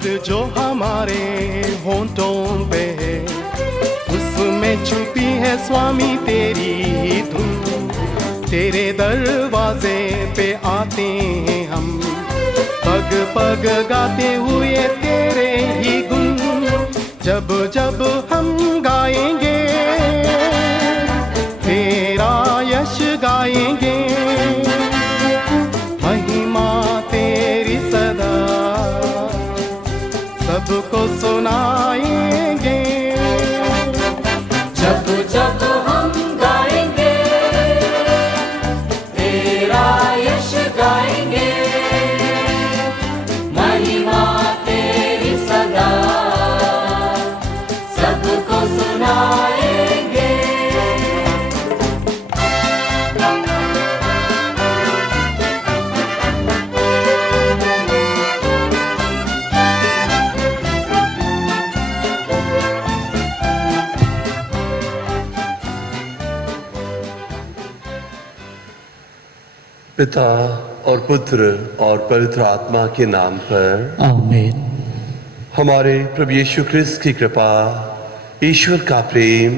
स्वर जो हमारे होंठों पे है, उसमें छुपी है स्वामी तेरी ही धुन। तेरे दरवाजे पे आते हैं हम, पग पग गाते हुए तेरे ही गुण। जब जब हम गाएंगे तेरा यश गाएंगे, महिमा तेरी सदा सबको सुनाएंगे। जब जब हम गाएंगे तेरा यश गाएंगे, महिमा तेरी सदा सबको सुनाएंगे। पिता और पुत्र और पवित्र आत्मा के नाम पर आमीन। हमारे प्रभु यीशु ख्रिस्त की कृपा, ईश्वर का प्रेम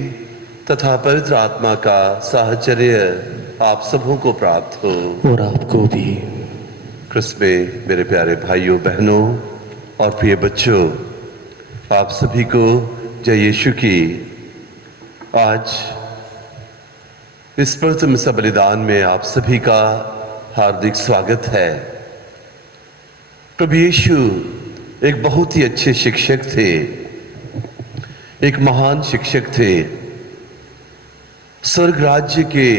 तथा पवित्र आत्मा का साहचर्य आप सबों को प्राप्त हो। और आपको भी। ख्रिस्त में मेरे प्यारे भाइयों बहनों और प्रिय बच्चों, आप सभी को जय यीशु की। आज इस पवित्र मिसा बलिदान में आप सभी का हार्दिक स्वागत है। प्रभु यीशु एक बहुत ही अच्छे शिक्षक थे, एक महान शिक्षक थे। स्वर्ग राज्य के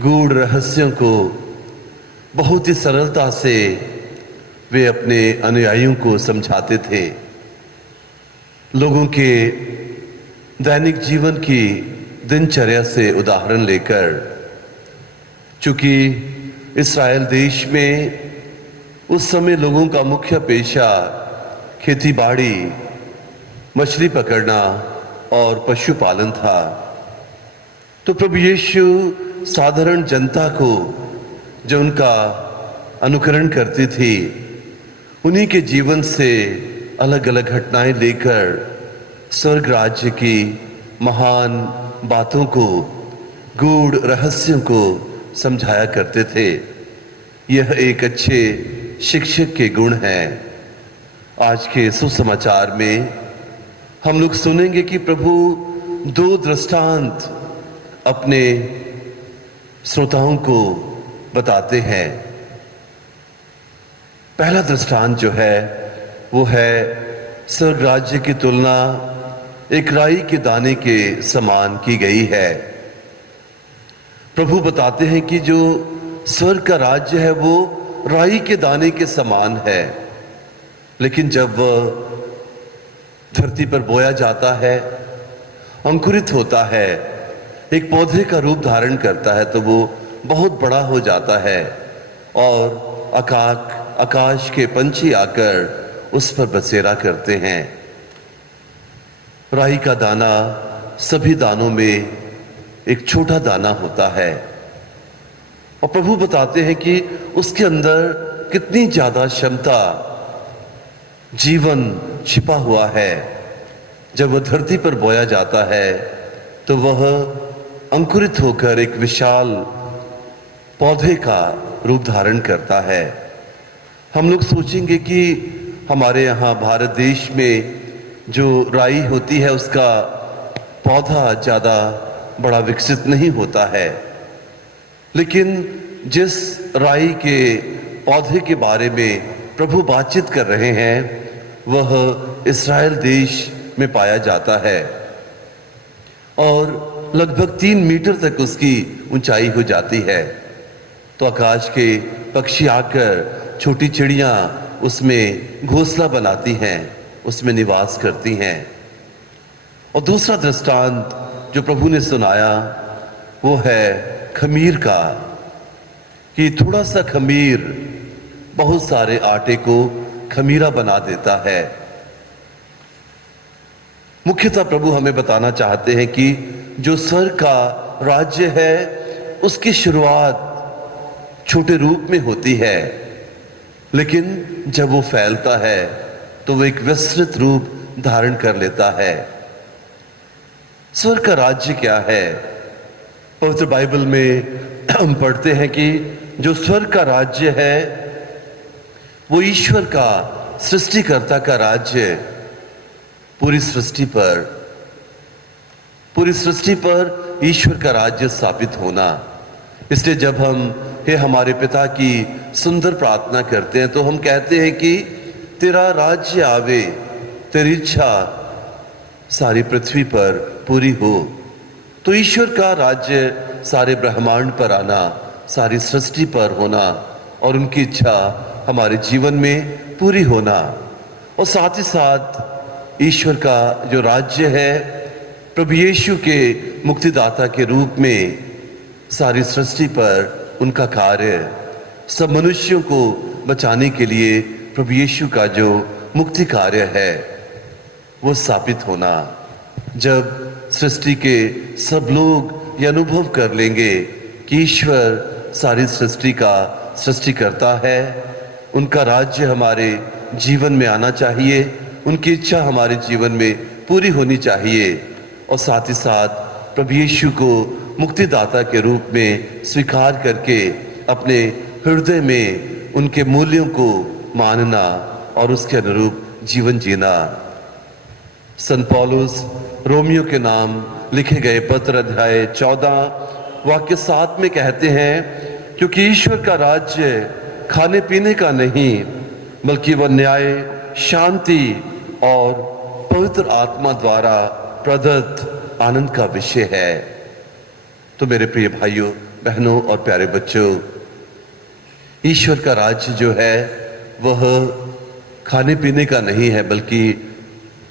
गूढ़ रहस्यों को बहुत ही सरलता से वे अपने अनुयायियों को समझाते थे। लोगों के दैनिक जीवन की दिनचर्या से उदाहरण लेकर, चूंकि इस्राएल देश में उस समय लोगों का मुख्य पेशा खेती बाड़ी, मछली पकड़ना और पशुपालन था, तो प्रभु यीशु साधारण जनता को जो उनका अनुकरण करती थी, उन्हीं के जीवन से अलग अलग घटनाएं लेकर स्वर्ग राज्य की महान बातों को, गूढ़ रहस्यों को समझाया करते थे। यह एक अच्छे शिक्षक के गुण हैं। आज के सुसमाचार में हम लोग सुनेंगे कि प्रभु दो दृष्टांत अपने श्रोताओं को बताते हैं। पहला दृष्टांत जो है वो है स्वर्ग राज्य की तुलना एक राई के दाने के समान की गई है। प्रभु बताते हैं कि जो स्वर्ग का राज्य है वो राई के दाने के समान है, लेकिन जब धरती पर बोया जाता है, अंकुरित होता है, एक पौधे का रूप धारण करता है, तो वो बहुत बड़ा हो जाता है और आकाश के पंछी आकर उस पर बसेरा करते हैं। राई का दाना सभी दानों में एक छोटा दाना होता है, और प्रभु बताते हैं कि उसके अंदर कितनी ज्यादा क्षमता, जीवन छिपा हुआ है। जब वह धरती पर बोया जाता है तो वह अंकुरित होकर एक विशाल पौधे का रूप धारण करता है। हम लोग सोचेंगे कि हमारे यहाँ भारत देश में जो राई होती है उसका पौधा ज्यादा बड़ा विकसित नहीं होता है, लेकिन जिस राई के पौधे के बारे में प्रभु बातचीत कर रहे हैं वह इस्राएल देश में पाया जाता है और लगभग 3 मीटर तक उसकी ऊंचाई हो जाती है। तो आकाश के पक्षी आकर, छोटी चिड़ियां उसमें घोंसला बनाती हैं, उसमें निवास करती हैं। और दूसरा दृष्टांत जो प्रभु ने सुनाया वो है खमीर का, कि थोड़ा सा खमीर बहुत सारे आटे को खमीरा बना देता है। मुख्यतः प्रभु हमें बताना चाहते हैं कि जो स्वर्ग का राज्य है उसकी शुरुआत छोटे रूप में होती है, लेकिन जब वो फैलता है तो वो एक विस्तृत रूप धारण कर लेता है। स्वर्ग का राज्य क्या है? पवित्र बाइबल में हम पढ़ते हैं कि जो स्वर्ग का राज्य है वो ईश्वर का, सृष्टिकर्ता का राज्य है। पूरी सृष्टि पर ईश्वर का राज्य स्थापित होना। इसलिए जब हम हे हमारे पिता की सुंदर प्रार्थना करते हैं तो हम कहते हैं कि तेरा राज्य आवे, तेरी इच्छा सारी पृथ्वी पर पूरी हो। तो ईश्वर का राज्य सारे ब्रह्मांड पर आना, सारी सृष्टि पर होना और उनकी इच्छा हमारे जीवन में पूरी होना। और साथ ही साथ ईश्वर का जो राज्य है, प्रभु यीशु के मुक्तिदाता के रूप में सारी सृष्टि पर उनका कार्य, सब मनुष्यों को बचाने के लिए प्रभु यीशु का जो मुक्ति कार्य है वो स्थापित होना। जब सृष्टि के सब लोग ये अनुभव कर लेंगे कि ईश्वर सारी सृष्टि का सृष्टिकर्ता है, उनका राज्य हमारे जीवन में आना चाहिए, उनकी इच्छा हमारे जीवन में पूरी होनी चाहिए और साथ ही साथ प्रभु यीशु को मुक्तिदाता के रूप में स्वीकार करके अपने हृदय में उनके मूल्यों को मानना और उसके अनुरूप जीवन जीना। संत पौलुस रोमियो के नाम लिखे गए पत्र अध्याय 14 वाक्य 7 में कहते हैं, क्योंकि ईश्वर का राज्य खाने पीने का नहीं बल्कि वह न्याय, शांति और पवित्र आत्मा द्वारा प्रदत्त आनंद का विषय है। तो मेरे प्रिय भाइयों, बहनों और प्यारे बच्चों, ईश्वर का राज्य जो है वह खाने पीने का नहीं है बल्कि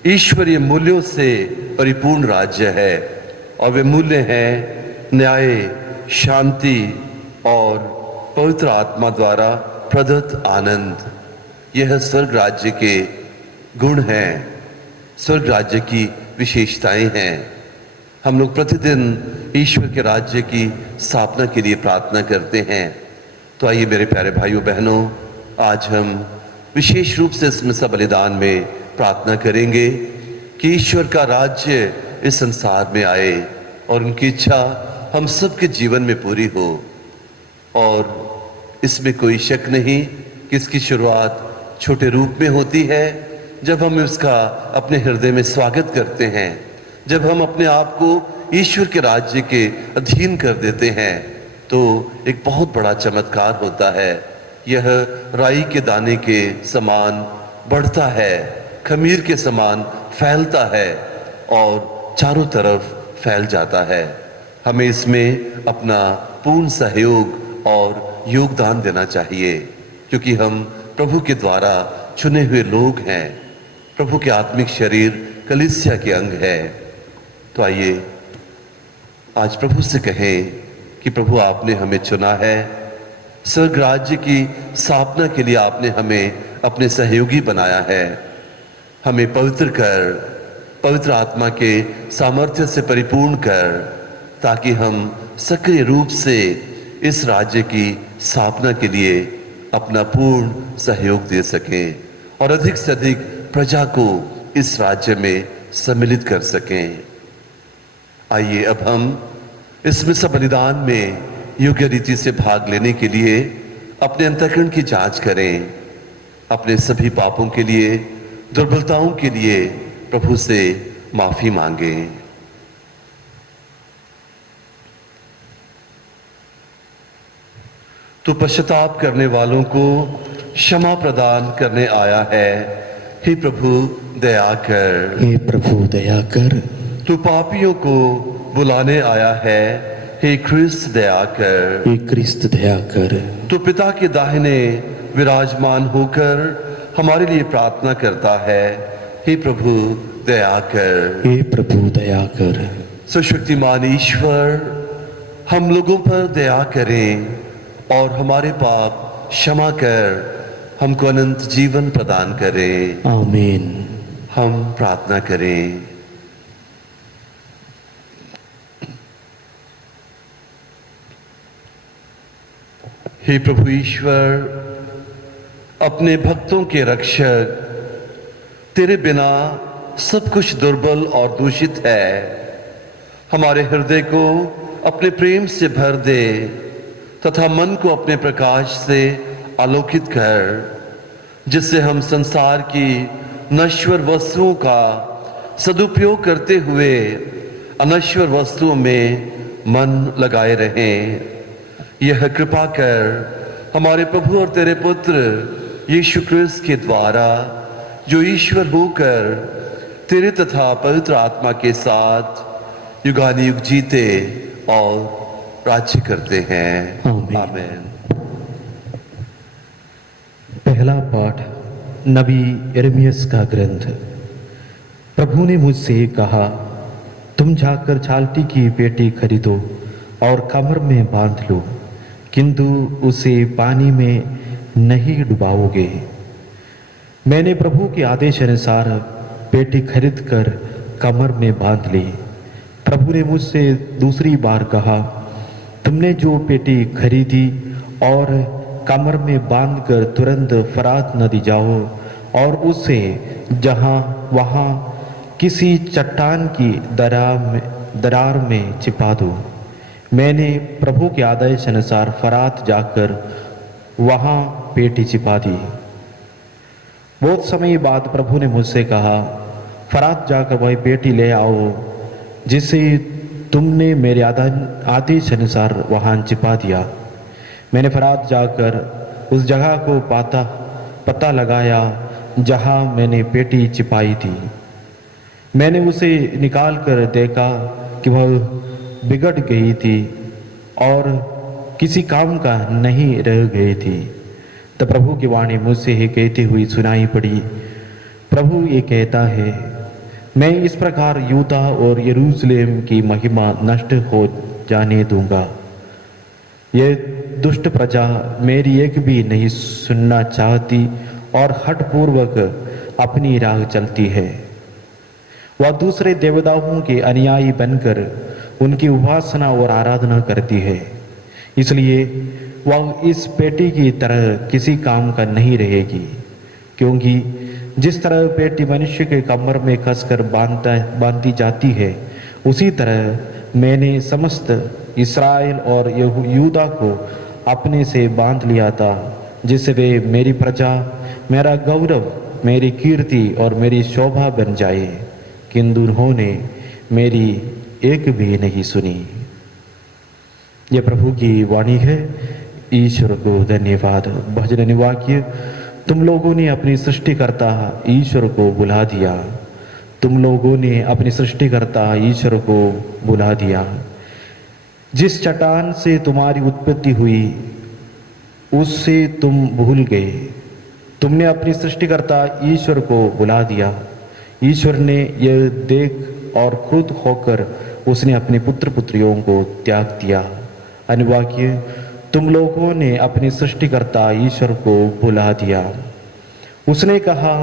ईश्वरीय मूल्यों से परिपूर्ण राज्य है। और वे मूल्य हैं न्याय, शांति और पवित्र आत्मा द्वारा प्रदत्त आनंद। यह स्वर्ग राज्य के गुण हैं, स्वर्ग राज्य की विशेषताएं हैं। हम लोग प्रतिदिन ईश्वर के राज्य की स्थापना के लिए प्रार्थना करते हैं। तो आइए मेरे प्यारे भाइयों बहनों, आज हम विशेष रूप से इस मिसा बलिदान में प्रार्थना करेंगे कि ईश्वर का राज्य इस संसार में आए और उनकी इच्छा हम सबके जीवन में पूरी हो। और इसमें कोई शक नहीं कि इसकी शुरुआत छोटे रूप में होती है, जब हम इसका अपने हृदय में स्वागत करते हैं, जब हम अपने आप को ईश्वर के राज्य के अधीन कर देते हैं, तो एक बहुत बड़ा चमत्कार होता है। यह राई के दाने के समान बढ़ता है, खमीर के समान फैलता है और चारों तरफ फैल जाता है। हमें इसमें अपना पूर्ण सहयोग और योगदान देना चाहिए, क्योंकि हम प्रभु के द्वारा चुने हुए लोग हैं। प्रभु के आत्मिक शरीर कलीसिया के अंग है। तो आइए आज प्रभु से कहें कि प्रभु आपने हमें चुना है, स्वर्ग राज्य की स्थापना के लिए आपने हमें अपने सहयोगी बनाया है। हमें पवित्र कर, पवित्र आत्मा के सामर्थ्य से परिपूर्ण कर, ताकि हम सक्रिय रूप से इस राज्य की स्थापना के लिए अपना पूर्ण सहयोग दे सकें और अधिक से अधिक प्रजा को इस राज्य में सम्मिलित कर सकें। आइए अब हम इस मिसा बलिदान में योग्य रीति से भाग लेने के लिए अपने अंतःकरण की जांच करें। अपने सभी पापों के लिए, दुर्बलताओं के लिए प्रभु से माफी मांगें। तू पश्चाताप करने वालों को क्षमा प्रदान करने आया है, हे प्रभु दया कर। हे प्रभु दया कर। तू पापियों को बुलाने आया है, हे क्रिस्त दया कर। हे क्रिस्त दया कर। तू पिता के दाहिने विराजमान होकर हमारे लिए प्रार्थना करता है, हे प्रभु दया कर। हे प्रभु दया कर। सर्वशक्तिमान ईश्वर, हम लोगों पर दया करें और हमारे पाप क्षमा कर हमको अनंत जीवन प्रदान करें। आमीन। हम प्रार्थना करें। हे प्रभु ईश्वर, अपने भक्तों के रक्षक तेरे बिना सब कुछ दुर्बल और दूषित है। हमारे हृदय को अपने प्रेम से भर दे तथा मन को अपने प्रकाश से आलोकित कर, जिससे हम संसार की नश्वर वस्तुओं का सदुपयोग करते हुए अनश्वर वस्तुओं में मन लगाए रहें। यह कृपा कर हमारे प्रभु और तेरे पुत्र यीशु क्रिस्त के द्वारा, जो ईश्वर होकर तेरे तथा पवित्र आत्मा के साथ युगानुयुग जीते और राज्य करते हैं। आमीन। आमीन। पहला पाठ नबी यिर्मयाह का ग्रंथ। प्रभु ने मुझसे कहा, तुम जाकर छालटी की पेटी खरीदो और कमर में बांध लो, किंतु उसे पानी में नहीं डुबाओगे। मैंने प्रभु के आदेश अनुसार पेटी खरीद कर कमर में बांध ली। प्रभु ने मुझसे दूसरी बार कहा, तुमने जो पेटी खरीदी और कमर में बांधकर तुरंत फरात नदी जाओ और उसे जहां वहां किसी चट्टान की दरार में छिपा दो। मैंने प्रभु के आदेश अनुसार फरात जाकर वहां पेटी छिपा दी। बहुत समय बाद प्रभु ने मुझसे कहा, फरात जाकर वही पेटी ले आओ जिसे तुमने मेरे आदेश अनुसार वहां छिपा दिया। मैंने फरात जाकर उस जगह को पता लगाया जहां मैंने पेटी छिपाई थी। मैंने उसे निकाल कर देखा कि वह बिगड़ गई थी और किसी काम का नहीं रह गई थी। तब प्रभु की वाणी मुझसे ही कहती हुई सुनाई पड़ी, प्रभु ये कहता है, मैं इस प्रकार यूदा और यरूशलेम की महिमा नष्ट हो जाने दूंगा। यह दुष्ट प्रजा मेरी एक भी नहीं सुनना चाहती और हठपूर्वक अपनी राह चलती है। वह दूसरे देवताओं के अनुयायी बनकर उनकी उपासना और आराधना करती है। इसलिए वह इस पेटी की तरह किसी काम का नहीं रहेगी, क्योंकि जिस तरह पेटी मनुष्य के कमर में कसकर बांधी जाती है, उसी तरह मैंने समस्त इस्राएल और यहूदा को अपने से बांध लिया था, जिससे वे मेरी प्रजा, मेरा गौरव, मेरी कीर्ति और मेरी शोभा बन जाए, किंतु उन्होंने मेरी एक भी नहीं सुनी। यह प्रभु की वाणी है। ईश्वर को धन्यवाद। भजन वाक्य। तुम लोगों ने अपनी सृष्टिकर्ता ईश्वर को बुला दिया। तुम लोगों ने अपनी सृष्टिकर्ता ईश्वर को बुला दिया। जिस चट्टान से तुम्हारी उत्पत्ति हुई उससे तुम भूल गए। तुमने अपनी सृष्टिकर्ता ईश्वर को बुला दिया। ईश्वर ने यह देख और क्रुद्ध होकर उसने अपने पुत्र पुत्रियों को त्याग दिया। अनुवाक्य। तुम लोगों ने अपने सृष्टिकर्ता ईश्वर को बुला दिया। उसने कहा,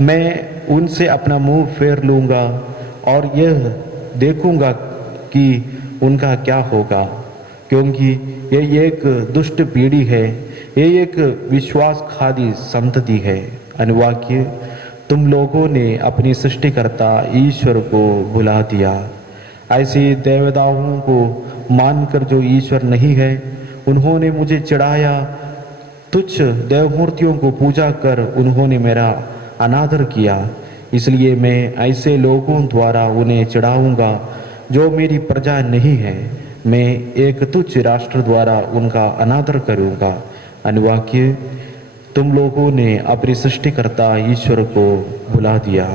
मैं उनसे अपना मुंह फेर लूंगा और यह देखूंगा कि उनका क्या होगा, क्योंकि यह एक दुष्ट पीढ़ी है, यह एक विश्वासघाती संतति है। अनुवाक्य। तुम लोगों ने अपनी सृष्टिकर्ता ईश्वर को बुला दिया। ऐसे देवताओं को मानकर जो ईश्वर नहीं है, उन्होंने मुझे चिढ़ाया। तुच्छ देवमूर्तियों को पूजा कर उन्होंने मेरा अनादर किया। इसलिए मैं ऐसे लोगों द्वारा उन्हें चिढ़ाऊंगा जो मेरी प्रजा नहीं है। मैं एक तुच्छ राष्ट्र द्वारा उनका अनादर करूंगा। अनुवाक्य। तुम लोगों ने अपनी सृष्टिकर्ता ईश्वर को बुला दिया।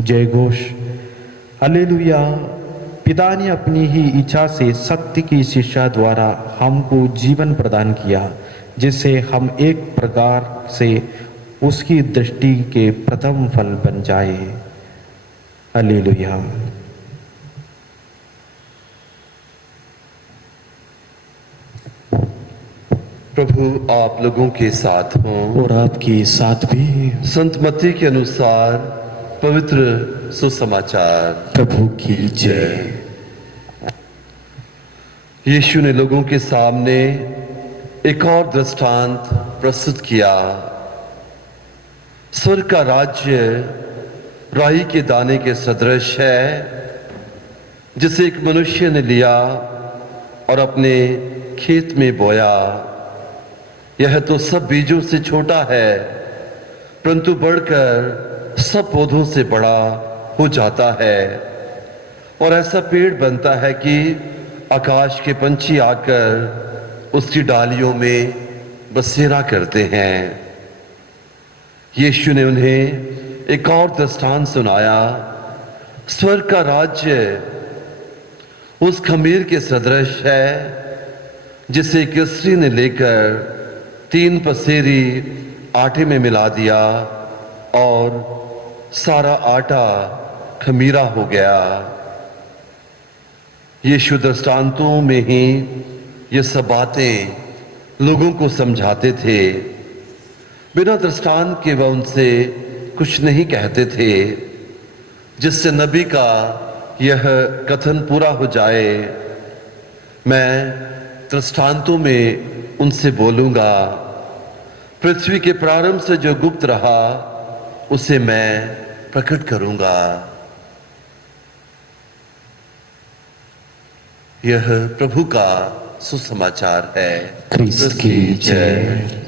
जय घोष। हालेलुया। पिता ने अपनी ही इच्छा से सत्य की शिक्षा द्वारा हमको जीवन प्रदान किया, जिससे हम एक प्रकार से उसकी दृष्टि के प्रथम फल बन जाए। हालेलुया। प्रभु आप लोगों के साथ हों और आपके साथ भी। संत मत्ती के अनुसार पवित्र सुसमाचार। प्रभु की जय। यीशु ने लोगों के सामने एक और दृष्टांत प्रस्तुत किया। स्वर्ग का राज्य राई के दाने के सदृश है, जिसे एक मनुष्य ने लिया और अपने खेत में बोया। यह तो सब बीजों से छोटा है, परंतु बढ़कर सब पौधों से बड़ा हो जाता है और ऐसा पेड़ बनता है कि आकाश के पंछी आकर उसकी डालियों में बसेरा करते हैं। यीशु ने उन्हें एक और दृष्टांत सुनाया। स्वर्ग का राज्य उस खमीर के सदृश है, जिसे एक स्त्री ने लेकर 3 पसेरी आटे में मिला दिया और सारा आटा खमीरा हो गया। यीशु दृष्टांतों में ही ये सब बातें लोगों को समझाते थे। बिना दृष्टांत के वह उनसे कुछ नहीं कहते थे, जिससे नबी का यह कथन पूरा हो जाए, मैं दृष्टांतों में उनसे बोलूंगा। पृथ्वी के प्रारंभ से जो गुप्त रहा उसे मैं प्रकट करूंगा। यह प्रभु का सुसमाचार है। क्रिस्त की जय।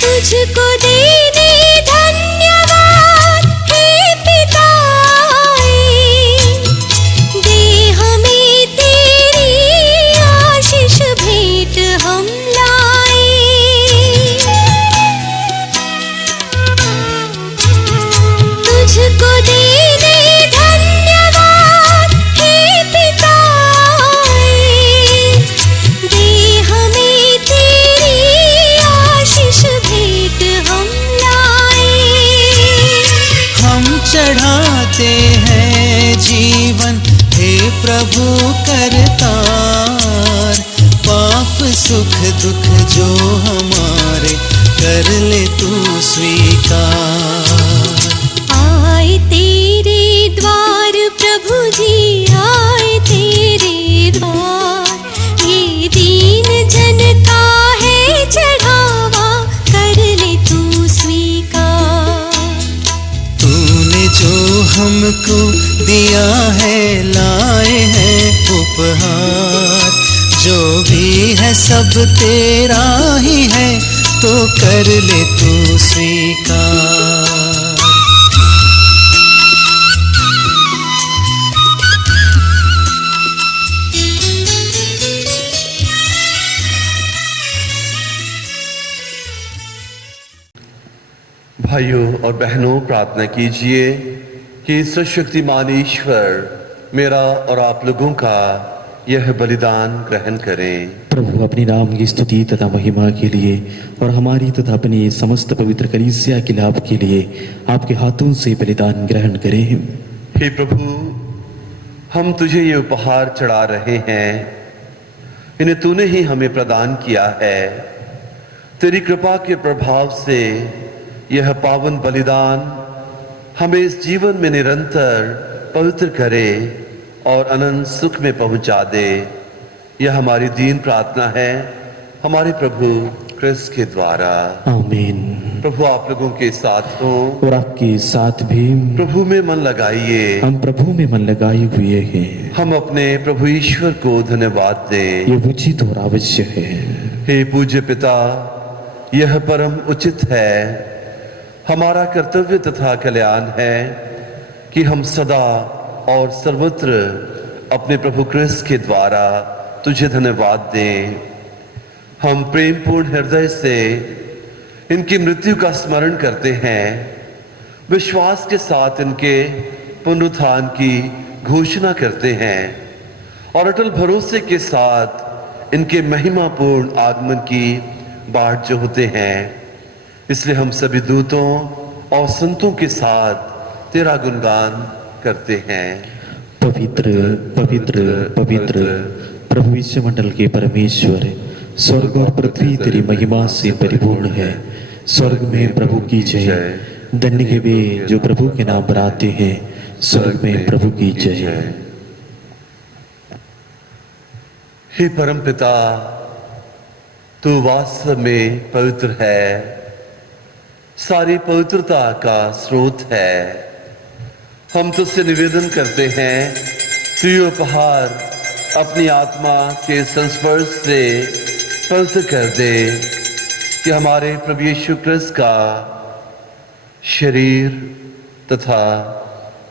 तुझको देने धन्यवाद हे पिता, दे हमें तेरी आशीष भेंट हम लाए। तुझको देने धन्यवाद हे पिता, दे हमें तेरी आशीष भेंट हम लाए। हम चढ़ाते हैं जीवन हे प्रभु करतार, पाप सुख दुख जो हमारे कर ले तू स्वीकार। आए तेरे द्वार प्रभु जी, आए तेरे द्वार, ये दीन जन का है चढ़ावा, कर ले तू स्वीकार। तूने जो हमको दिया है, लाए हैं उपहार, जो भी है सब तेरा ही है, तो कर ले तू स्वीकार। भाइयों और बहनों, प्रार्थना कीजिए कि सर्वशक्तिमान ईश्वर मेरा और आप लोगों का यह बलिदान ग्रहण करें। प्रभु अपने नाम की स्तुति तथा महिमा के लिए और हमारी तथा अपनी समस्त पवित्र कलीसिया के लाभ के लिए आपके हाथों से बलिदान ग्रहण करें। हे प्रभु, हम तुझे ये उपहार चढ़ा रहे हैं, इन्हें तूने ही हमें प्रदान किया है। तेरी कृपा के प्रभाव से यह पावन बलिदान हमें इस जीवन में निरंतर पवित्र करे और अनंत सुख में पहुंचा दे। यह हमारी दीन प्रार्थना है हमारे प्रभु क्रिस्त के द्वारा। आमीन। प्रभु आप लोगों के साथ हो और आपके साथ भी। प्रभु में मन लगाइए। हम प्रभु में मन लगाए हुए हैं। हम अपने प्रभु ईश्वर को धन्यवाद दें। ये उचित और आवश्यक है। हे पूज्य पिता, यह परम उचित है, हमारा कर्तव्य तथा कल्याण है कि हम सदा और सर्वत्र अपने प्रभु क्रिस्त के द्वारा तुझे धन्यवाद दें। हम प्रेम पूर्ण हृदय से इनकी मृत्यु का स्मरण करते हैं, विश्वास के साथ इनके पुनरुत्थान की घोषणा करते हैं और अटल भरोसे के साथ इनके महिमापूर्ण आगमन की बाट जोहते हैं। इसलिए हम सभी दूतों और संतों के साथ तेरा गुणगान करते हैं। पवित्र पवित्र पवित्र प्रभु विश्वमंडल के परमेश्वर, स्वर्ग और पृथ्वी तेरी महिमा से परिपूर्ण है। स्वर्ग में प्रभु की जय, धन्य है वे जो प्रभु के नाम पर आते हैं। स्वर्ग में प्रभु की जय। हे परम पिता, तू वास्तव में पवित्र है, सारी पवित्रता का स्रोत है। हम तुझसे निवेदन करते हैं, तू ये उपहार अपनी आत्मा के संस्पर्श से पवित्र कर दे कि हमारे प्रभु यीशु क्रिस्त का शरीर तथा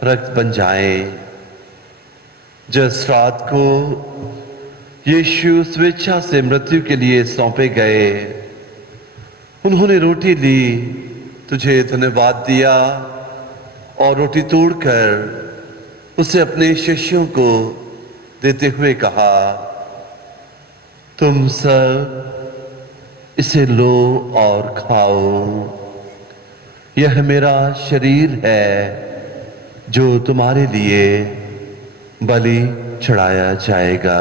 रक्त बन जाए। जिस रात को यीशु स्वेच्छा से मृत्यु के लिए सौंपे गए, उन्होंने रोटी ली, तुझे धन्यवाद दिया और रोटी तोड़कर उसे अपने शिष्यों को देते हुए कहा, तुम सब इसे लो और खाओ, यह मेरा शरीर है जो तुम्हारे लिए बलि चढ़ाया जाएगा।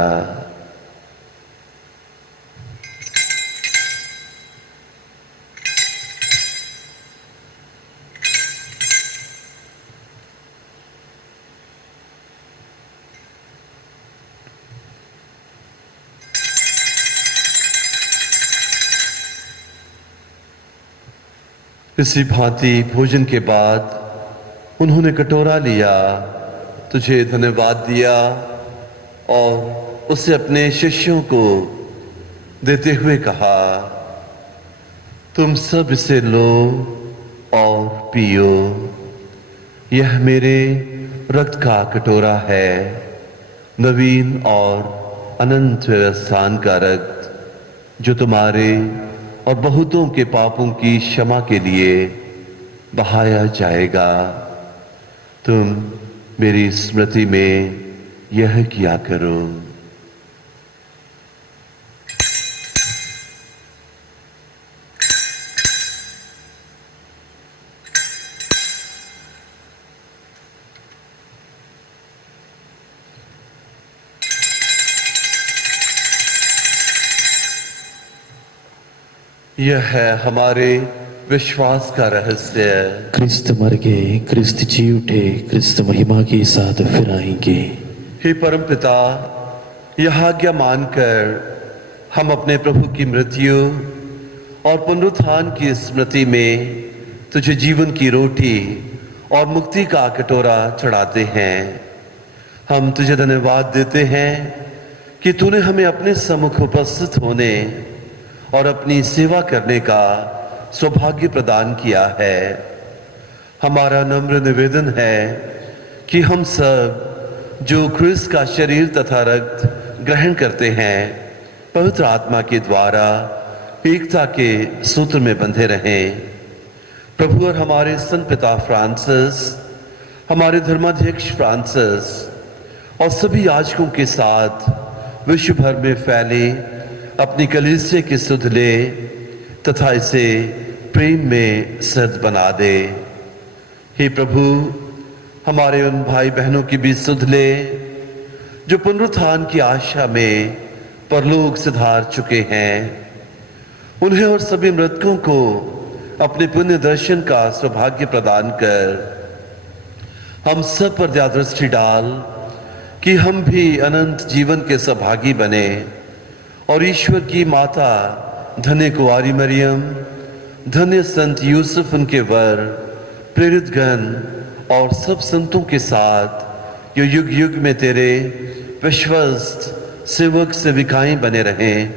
इसी भांति भोजन के बाद उन्होंने कटोरा लिया, तुझे धन्यवाद दिया और उसे अपने शिष्यों को देते हुए कहा, तुम सब इसे लो और पियो, यह मेरे रक्त का कटोरा है, नवीन और अनंत व्यवस्थान का रक्त जो तुम्हारे और बहुतों के पापों की क्षमा के लिए बहाया जाएगा। तुम मेरी स्मृति में यह किया करो। यह है हमारे विश्वास का रहस्य। क्रिस्त मर गए, क्रिस्त जी उठे, क्रिस्त महिमा के साथ फिर आएंगे। हे परम पिता, यह आज्ञा मानकर हम अपने प्रभु की मृत्यु और पुनरुत्थान की स्मृति में तुझे जीवन की रोटी और मुक्ति का कटोरा चढ़ाते हैं। हम तुझे धन्यवाद देते हैं कि तूने हमें अपने सम्मुख उपस्थित होने और अपनी सेवा करने का सौभाग्य प्रदान किया है। हमारा नम्र निवेदन है कि हम सब जो क्रिस्त का शरीर तथा रक्त ग्रहण करते हैं, पवित्र आत्मा के द्वारा एकता के सूत्र में बंधे रहें। प्रभु और हमारे संत पिता फ्रांसिस, हमारे धर्माध्यक्ष फ्रांसिस और सभी याजकों के साथ विश्व भर में फैले अपनी कलीसिया की सुध ले तथा इसे प्रेम में सद बना दे। हे प्रभु, हमारे उन भाई बहनों की भी सुध ले जो पुनरुत्थान की आशा में परलोक सिधार चुके हैं। उन्हें और सभी मृतकों को अपने पुण्य दर्शन का सौभाग्य प्रदान कर हम सब पर दया दृष्टि डाल कि हम भी अनंत जीवन के सौभागी बने और ईश्वर की माता धन्य कुंवारी मरियम, धन्य संत यूसुफ उनके वर, प्रेरित गण और सब संतों के साथ जो युग युग में तेरे विश्वस्त सेवक सेविकाएं बने रहें,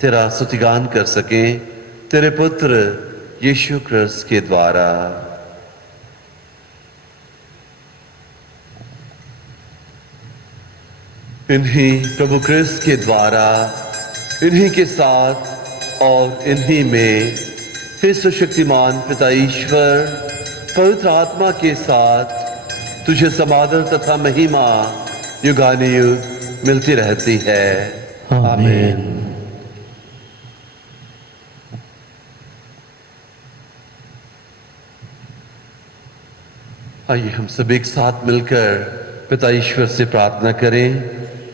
तेरा स्तुतिगान कर सकें तेरे पुत्र यीशु क्रिस्त के द्वारा। इन्हीं प्रभु क्रिस्त के द्वारा, इन्हीं के साथ और इन्हीं में हे सुशक्तिमान पिता ईश्वर, पवित्र आत्मा के साथ तुझे समादर तथा महिमा युगानुयुग मिलती रहती है। आमीन। आइए हम सब एक साथ मिलकर पिता ईश्वर से प्रार्थना करें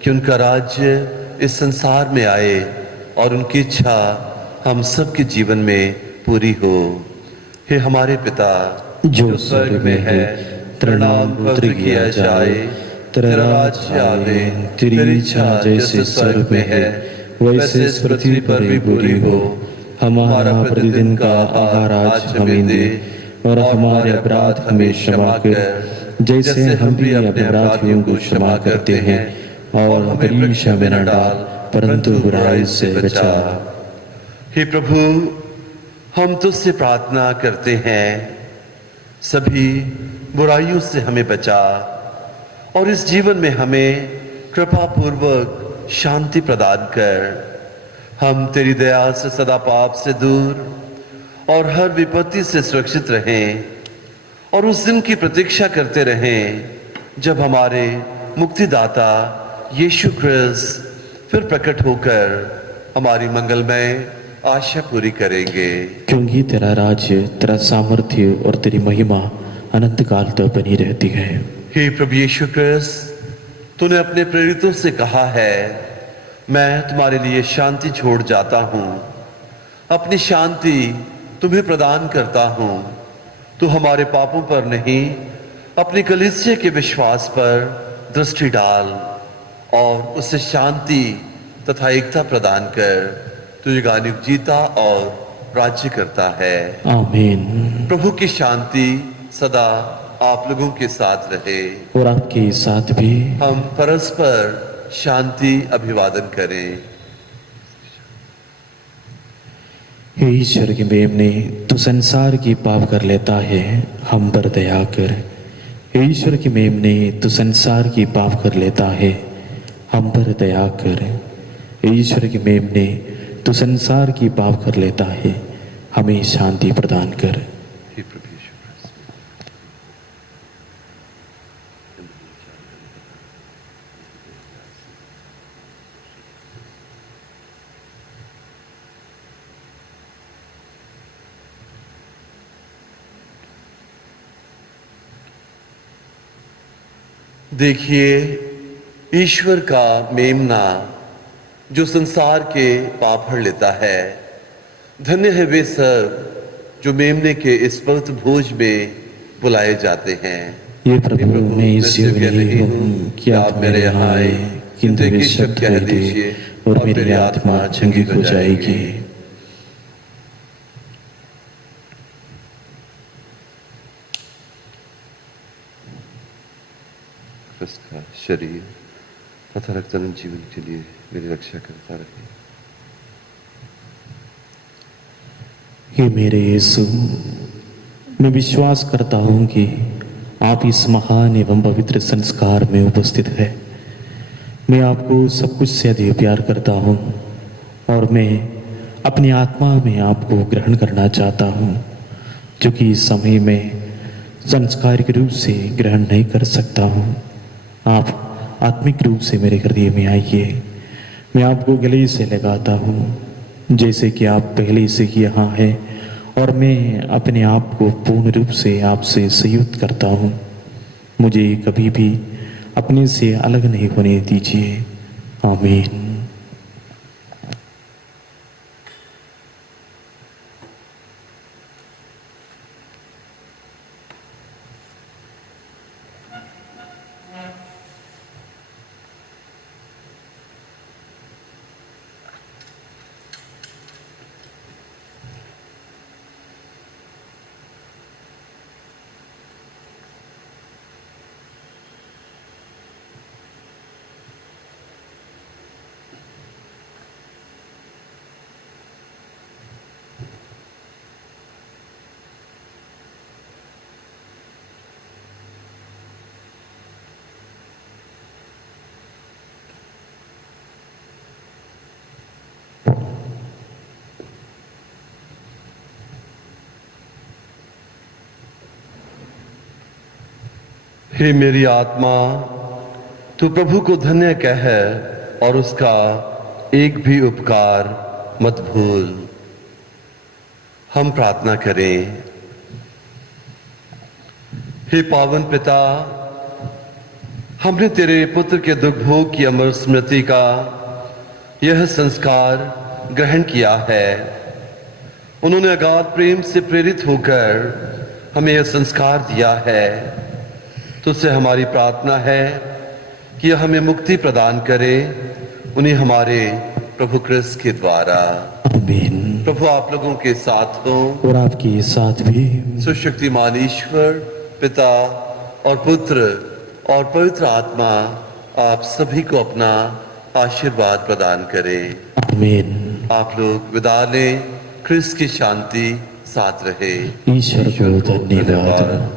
कि उनका राज्य इस संसार में आए और उनकी इच्छा हम सबके जीवन में पूरी हो। हे हमारे पिता, जो स्वर्ग में है, तेरा नाम पवित्र किया जाए, तेरा राज्य आवे, तेरी इच्छा जैसे स्वर्ग में है वैसे इस पृथ्वी पर भी पूरी हो। हमारा प्रतिदिन का आहार आज हमें दे, और हमारे अपराध हमें क्षमा कर, जैसे हम भी अपने अपराधियों को क्षमा करते हैं, और हमें परीक्षा में न डाल, परंतु बुराई से बचा। हे प्रभु, हम तुझसे प्रार्थना करते हैं, सभी बुराइयों से हमें बचा, और इस जीवन में हमें कृपा पूर्वक शांति प्रदान कर। हम तेरी दया से सदा पाप से दूर और हर विपत्ति से सुरक्षित रहें, और उस दिन की प्रतीक्षा करते रहें जब हमारे मुक्तिदाता यीशु ख्रिस्त फिर प्रकट होकर हमारी मंगलमय आशा पूरी करेंगे। क्योंकि तेरा राज्य, तेरा सामर्थ्य और तेरी महिमा अनंत काल तक बनी रहती है। हे प्रभु यीशु ख्रिस्त, तूने अपने प्रेरितों से कहा है, मैं तुम्हारे लिए शांति छोड़ जाता हूँ, अपनी शांति तुम्हें प्रदान करता हूँ। तू हमारे पापों पर नहीं, अपनी कलीसिया के विश्वास पर दृष्टि डाल और उसे शांति तथा एकता प्रदान कर। तू युगानुग जीता और राज्य करता है। आमीन। प्रभु की शांति सदा आप लोगों के साथ रहे, और आपके साथ भी। हम परस्पर शांति अभिवादन करें। हे ईश्वर के मेमने, तू संसार की पाप कर लेता है, हम पर दया कर। हे ईश्वर के मेमने, तू संसार की पाप कर लेता है, हम पर दया कर। हे ईश्वर के मेमने, तू संसार की पाप कर लेता है, हमें शांति प्रदान कर। हे प्रभु यीशु ख्रिस्त, देखिए ईश्वर का मेमना जो संसार के पाप हर लेता है। धन्य है वे सब जो मेमने के इस पवित्र भोज में बुलाए जाते हैं। ये प्रभु, मैं इस योग्य नहीं हूँ कि आप मेरे यहाँ आए, किंतु एक शब्द कह दीजिए और मेरी आत्मा चंगी हो जाएगी। ख्रिस्त का शरीर तथा रक्त अनंत जीवन के लिए मेरी रक्षा करता रहे। हे मेरे यीशु, मैं विश्वास करता हूँ कि आप इस महान एवं पवित्र संस्कार में उपस्थित है। मैं आपको सब कुछ से अधिक प्यार करता हूँ, और मैं अपनी आत्मा में आपको ग्रहण करना चाहता हूँ, जो कि इस समय में संस्कारिक रूप से ग्रहण नहीं कर सकता हूँ। आप आत्मिक रूप से मेरे हृदय में आइए। मैं आपको गले से लगाता हूँ, जैसे कि आप पहले से ही यहाँ हैं, और मैं अपने आप को पूर्ण रूप से आपसे संयुक्त करता हूँ। मुझे कभी भी अपने से अलग नहीं होने दीजिए। आमीन। हे मेरी आत्मा, तू प्रभु को धन्य कह और उसका एक भी उपकार मत भूल। हम प्रार्थना करें। हे पावन पिता, हमने तेरे पुत्र के दुख भोग की अमर स्मृति का यह संस्कार ग्रहण किया है। उन्होंने अगाध प्रेम से प्रेरित होकर हमें यह संस्कार दिया है, तो उससे हमारी प्रार्थना है कि यह हमें मुक्ति प्रदान करे, उन्हें हमारे प्रभु क्रिस्त के द्वारा। आमीन। प्रभु आप लोगों के साथ हो और आपके साथ भी। सुशक्तिमान ईश्वर पिता और पुत्र और पवित्र आत्मा आप सभी को अपना आशीर्वाद प्रदान करे। आमीन। आप लोग विदा लें। क्रिस्त की शांति साथ रहे। ईश्वर को धन्यवाद।